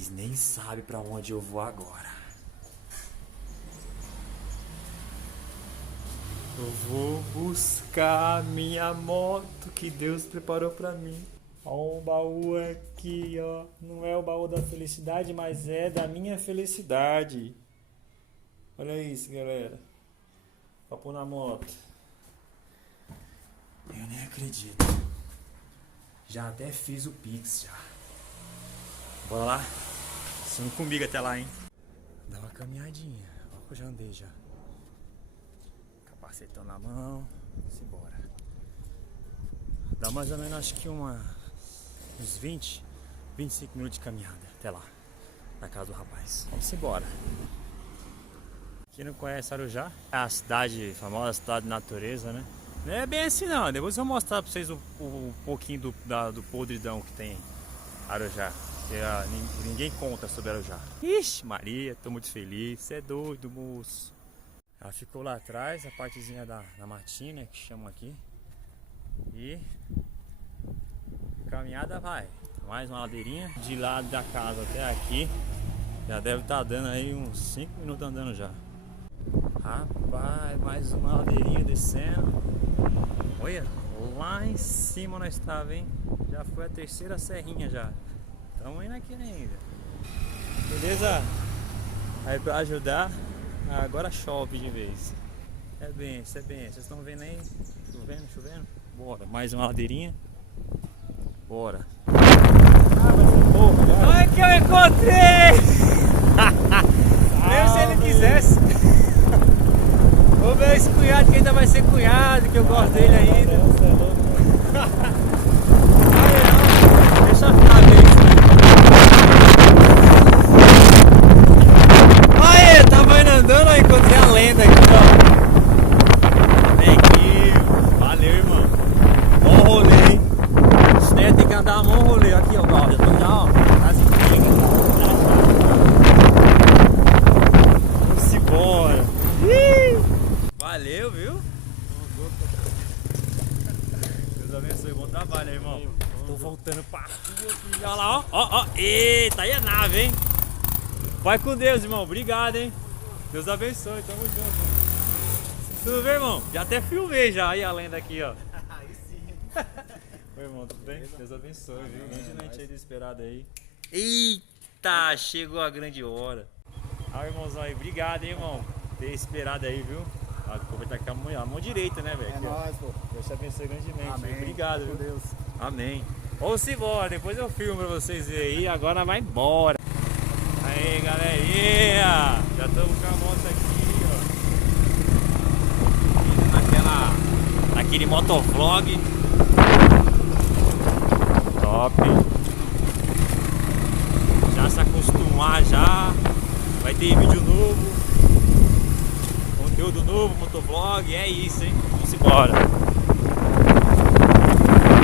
Vocês nem sabem pra onde eu vou agora. Eu vou buscar minha moto que Deus preparou pra mim. Ó, um baú aqui, ó. Não é o baú da felicidade, mas é da minha felicidade. Olha isso, galera. Pra pôr na moto. Eu nem acredito. Já até fiz o Pix já. Bora lá? Sendo comigo até lá, hein? Dá uma caminhadinha. Ó, que eu já andei já. Capacetão na mão. Simbora. Dá mais ou menos, acho que uns 20, 25 minutos de caminhada até lá. Na casa do rapaz. Vamos embora. Quem não conhece Arujá? É a cidade famosa, cidade de natureza, né? Não é bem assim não. Depois eu vou mostrar pra vocês um pouquinho do podridão que tem Arujá. Que ninguém conta sobre Arujá. Ixi, Maria, tô muito feliz. Você é doido, moço. Ela ficou lá atrás, a partezinha da matinha, né, que chamam aqui. E a caminhada vai. Mais uma ladeirinha. De lado da casa até aqui. Já deve estar dando aí uns 5 minutos andando já. Rapaz, mais uma ladeirinha descendo. Olha, lá em cima nós estávamos, hein? Já foi a terceira serrinha já. Estamos indo aqui ainda. Beleza? Aí pra ajudar, agora chove de vez. É bem, isso é bem. Vocês estão vendo aí? Chovendo? Bora, mais uma ladeirinha. Bora. Olha que eu encontrei! Mesmo se ele quisesse. Vou ver esse cunhado que ainda vai ser cunhado, que eu gosto dele ainda. Deixa eu ficar bem aqui. Aê, tava indo andando, aí encontrei a lenda aqui, ó. Vem aqui, valeu, irmão. Bom rolê, hein? Isso daí tem que andar um bom rolê. Aqui, ó, já tô já, ó. Quase chega. Vamos embora. Valeu, viu? Deus abençoe, bom trabalho aí, irmão. Tô voltando pra rua aqui. Olha lá, ó. Eita, aí é nave, hein? Vai com Deus, irmão. Obrigado, hein? Deus abençoe, tamo junto. Tudo bem, irmão? Já até filmei já aí a lenda aqui, ó. Aí sim. Oi, irmão, tudo bem? Deus abençoe, viu? Grande noite aí desesperado aí. Eita, chegou a grande hora. Ah, irmãozão aí, obrigado, hein, irmão. Ter esperado aí, viu? Aproveitar aqui a mão direita, né, velho? É nóis, pô. Deus te abençoe grandemente. Amém. Obrigado, viu? Com Deus. Amém. Vamos embora, depois eu filmo pra vocês verem aí. Agora vai embora. Aí, galerinha. Já estamos com a moto aqui, ó. Naquele motovlog. Top. Já se acostumar já. Vai ter vídeo novo. Conteúdo novo, motovlog, é isso, hein? Vamos embora.